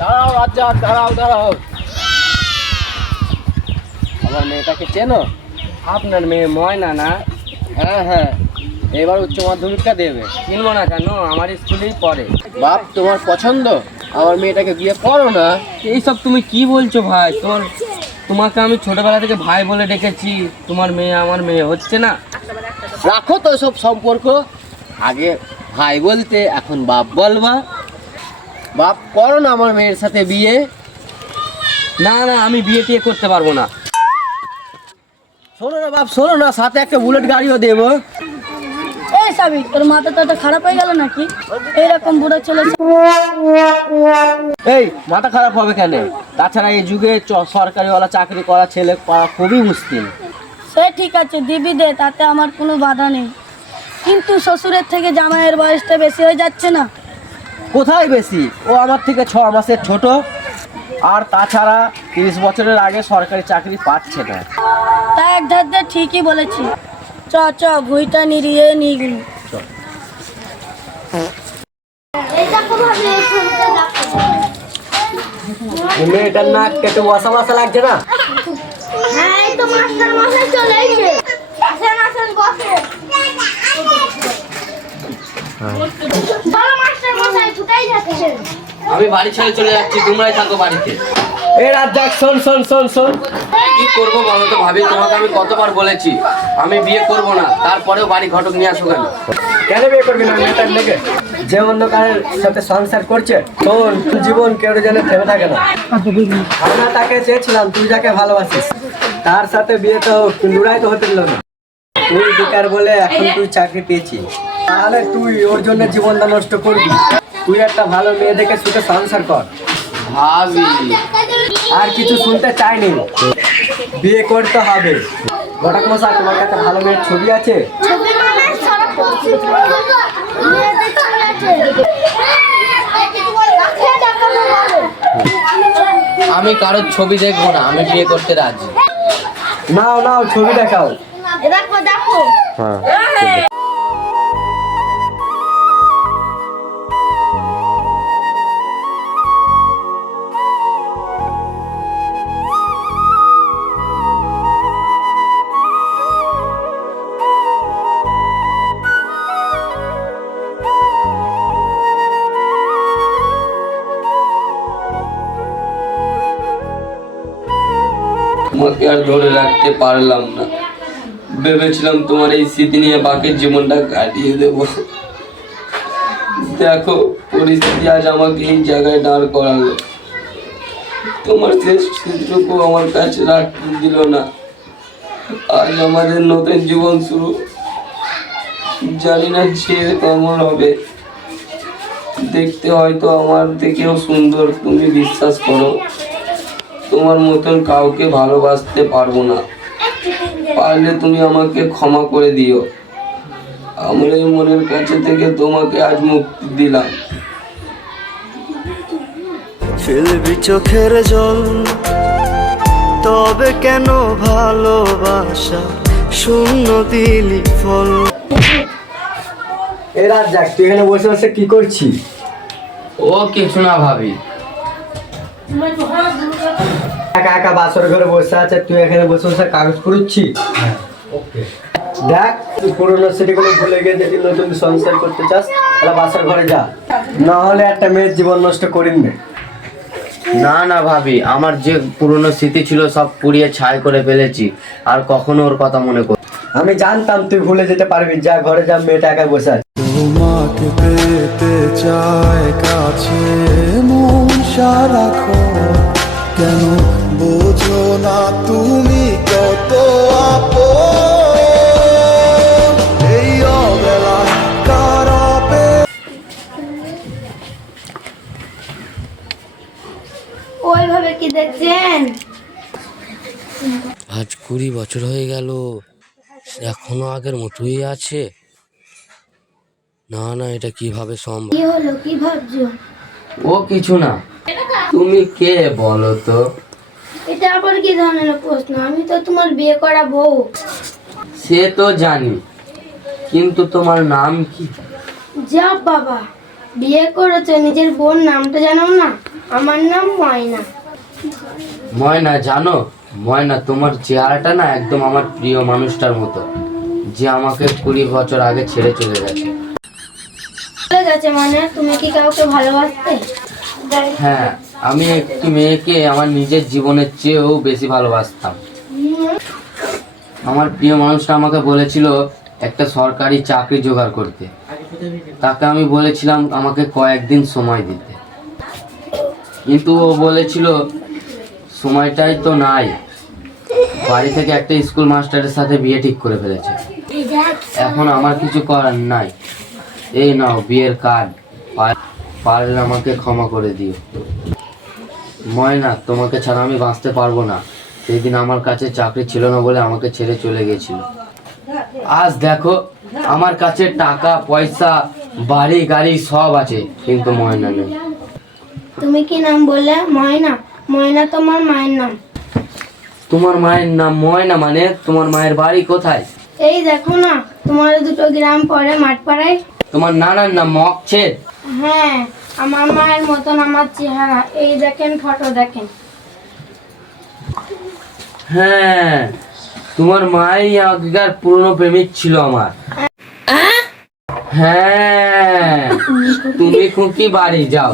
দাঁড়াও রাজ্জাক, দাঁড়াও দাঁড়াও। আমার মেয়েটাকে চেনো? আপনার মেয়ে ময়না না? হ্যাঁ হ্যাঁ, এবার উচ্চ মাধ্যমিকটা দেবে। চিনবো না কেন, আমার স্কুলেই পড়ে। বাপ, তোমার পছন্দ? আমার মেয়েটাকে বিয়ে করো না। এইসব তুমি কি বলছো ভাই? তোমাকে আমি ছোটবেলা থেকে ভাই বলে ডেকেছি, তোমার মেয়ে আমার মেয়ে হচ্ছে না। রাখো তো সব সম্পর্ক, আগে ভাই বলতে এখন বাপ বলবা। বাপ, করো না আমার মেয়ের সাথে বিয়ে। না না, আমি বিয়ে টিয়ে করতে পারবো না। শোনো না বাপ, শোনো না, সাথে একটা বুলেট গাড়িও দেবো। এই সাবি, তোর মাথা তো খারাপ হয়ে গেল নাকি? এইরকম বুড়ো ছেলে। এই মাথা খারাপ হবে কেন? তাছাড়া এই যুগে সরকারিওয়ালা চাকরি করা ছেলে পাওয়া খুবই মুশকিল। সে ঠিক আছে, দিবি দে, তাতে আমার কোনো বাধা নেই। কিন্তু শ্বশুরের থেকে জামাইয়ের বয়সটা বেশি হয়ে যাচ্ছে না? কোথায় বেশি? ও আমার থেকে 6 মাসের ছোট। আর তাছাড়া 30 বছরের আগে সরকারি চাকরি পাচ্ছে না। তা এক ধার দিয়ে ঠিকই বলেছি। চ চ, ভুঁইটা নিড়িয়ে নিয়ে গেল। মেয়েটার নাক কেটে বসা বসা লাগছে না? হ্যাঁ, এই তো মাস্টার মশাই চলে এসেছে। আসেন আসেন, বসেন। বলো মাস্টার মশাই, কোথায় যাচ্ছেন? আমি বাড়ি ছেড়ে চলে যাচ্ছি, তোমরাই থাকো বাড়িতে। এই রাজ্জাক, শোন শোন শোন শোন। কি করবো বলো তো ভাবি? তোমাকে আমি কতবার বলেছি আমি বিয়ে করবো না, তারপরেও বাড়ি ঘটক নিয়ে আসো কেন? কেন বিয়ে করবি না মেয়েটার লেগে? যে অন্য কারোর সাথে সংসার করছে, তোর জীবন কেউ যেন থেমে থাকে না। আমরা তাকে চেয়েছিলাম, তুই যাকে ভালোবাসিস তার সাথে বিয়ে তো লড়াই তো হতে দিল না। তুই বেকার বলে এখন তুই চাকরি পেয়েছিস, তাহলে তুই ওর জন্য জীবনটা নষ্ট করবি? তুই একটা ভালো মেয়ে দেখে সুখে সংসার কর ভাবি। আর কিছু শুনতে চাইনি, বিয়ে করতে হবে। ঘটক মশাই, তোমার কাছে ভালো মেয়ের ছবি আছে? ছবি মানে সারা পড়ছি। মেয়েদের ছবি আছে। আমি কারোর ছবি দেখবো না, আমি বিয়ে করতে রাজি। নাও নাও, ছবি দেখাও। দেখো দেখো। তোমাকে আর ধরে রাখতে পারলাম না। ভেবেছিলাম তোমার এই স্মৃতি নিয়ে বাকি জীবনটা কাটিয়ে দেব। দেখো, পরিস্থিতি আজ আমাকে এই জায়গায় দাঁড় করালো। তোমার শেষ স্মৃতিটুকু আমার কাছে রাখতে দিল না। আজ আমাদের নতুন জীবন শুরু। জানি না যে কেমন হবে, দেখতে হয়তো আমার থেকেও সুন্দর। তুমি বিশ্বাস করো, তোমার মতন কাউকে ভালোবাসতে পারবো না। পারলে তুমি আমাকে ক্ষমা করে দিও। আমার এই মনের কাছে থেকে তোমাকে আজ মুক্তি দিলাম। ফেলবি চোখের জল, তবে কেন ভালোবাসা শূন্য দিলি ফল? এ রাজ্জাক, তুই এখানে বসে বসে কি করছিস? ও কিছু না ভাবি। একা একা বাসর ঘরে বসে আছে, তুই এখানে বসে বসে কাগজ পড়ছিস? দেখ, তুই পুরোনো স্মৃতিগুলো ভুলে গিয়ে যদি নতুন সংসার করতে চাস, তাহলে বাসর ঘরে যা, না হলে একটা মেয়ের জীবন নষ্ট করিস না। না না ভাবি, আমার যে পুরনো স্মৃতি ছিল সব পুড়িয়ে ছাই করে ফেলেছি, আর কখনো ওর কথা মনে করি। আমি জানতাম তুই ভুলে যেতে পারবি। যা ঘরে যা, মেয়েটা একা বসে আছে। তোমাকে পেতে চায় কাছে মন সারাক্ষণ, কেন বোঝো না তুমি কত আপন? এই অবেলা কারাপে ওইভাবে কি দেখছেন? আজ 20 বছর হয়ে গেল, এখনো আগের মতোই আছে। না না, এটা কিভাবে সম্ভব? কি হলো, কি ভাবছো? ও কিছু না। তুমি কে বলো তো? এটা আবার কি ধরনের প্রশ্ন? আমি তো তোমার বিয়ে করা বউ। সে তো জানি, কিন্তু তোমার নাম কি? যা বাবা, বিয়ে করেছো, নিজের বোন নামটা জানো না? আমার নাম ময়না। ময়না জানো, ময়না তোমার চেহারাটা না একদম আমার প্রিয় মানুষটার মতো, যে আমাকে 20 বছর আগে ছেড়ে চলে গেছে। চলে গেছে মানে? তুমি কি কাউকে ভালোবাসতে? হ্যাঁ, আমি একটি মেয়েকে আমার নিজের জীবনের চেয়েও বেশি ভালোবাসতাম। আমার প্রিয় মানুষটা আমাকে বলেছিল একটা সরকারি চাকরি জোগাড় করতে। তাকে আমি বলেছিলাম আমাকে কয়েকদিন সময় দিতে, কিন্তু ও বলেছিল সময়টাই তো নাই। বাড়ি থেকে একটা স্কুল মাস্টারের সাথে বিয়ে ঠিক করে ফেলেছে। এখন আমার কিছু করার নাই। এই নাও বিয়ের কার্ড, পারলে আমাকে ক্ষমা করে দিও। ময়না, তোমাকে ছাড়া আমি বাঁচতে পারবো না। সেদিন আমার কাছে চাকরি ছিল না বলে আমাকে ছেড়ে চলে গেছিল। আজ দেখো আমার কাছে টাকা পয়সা বাড়ি গাড়ি সব আছে, কিন্তু ময়না নেই। তুমি কি নাম বললে? ময়না? ময়না তোমার মায়ের নাম। তোমার মায়ের নাম ময়না মানে? তোমার মায়ের বাড়ি কোথায়? এই দেখো না, তোমার 2 গ্রাম পরে মাঠপাড়ায়। তোমার নানার নাম মকছেদ? হ্যাঁ, আমার মায়ের মতন আমার চেহারা। এই দেখেন, ফটো দেখেন। হ্যাঁ, তোমার মাই আগেকার পুরনো প্রেমিক ছিল আমার। হ্যাঁ, তুমি খুকি বাড়ি যাও।